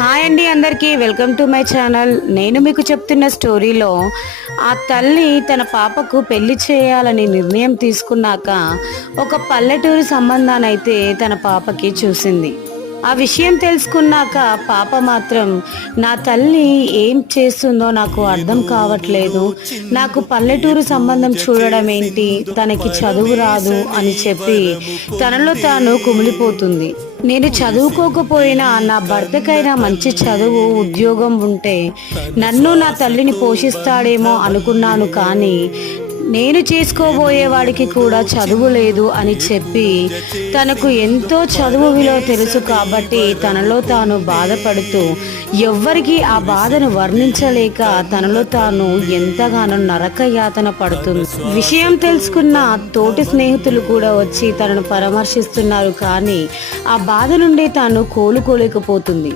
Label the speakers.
Speaker 1: Hi అండి అందరికీ welcome to my channel. నేను మీకు చెప్తున్న స్టోరీలో ఆ తల్లి తన పాపకు పెళ్ళి చేయాలని నిర్ణయం తీసుకున్నాక ఒక పల్లెటూరు సంబంధాన్ని అయితే తన పాపకి చూసింది. ఆ విషయం తెలుసుకున్నాక పాప మాత్రం నా తల్లి ఏం చేస్తుందో నాకు అర్థం కావట్లేదు. నాకు పల్లెటూరు సంబంధం చూడడం ఏంటి? తనకి చదువు రాదు అని చెప్పి తనలో తాను కుమిలిపోతుంది. నేను చదువుకోకపోయినా నా భర్తకైనా మంచి చదువు ఉద్యోగం ఉంటే నన్ను నా తల్లిని పోషిస్తాడేమో అనుకున్నాను కానీ నేను చేసుకోబోయేవాడికి కూడా చదువు లేదు అని చెప్పి తనకు ఎంతో చదువు విలువ తెలుసు కాబట్టి తనలో తాను బాధపడుతూ ఎవ్వరికి ఆ బాధను వర్ణించలేక తనలో తాను ఎంతగానో నరక యాతన పడుతుంది. విషయం తెలుసుకున్న తోటి స్నేహితులు కూడా వచ్చి తనను పరామర్శిస్తున్నారు కానీ ఆ బాధ నుండి తాను కోలుకోలేకపోతుంది.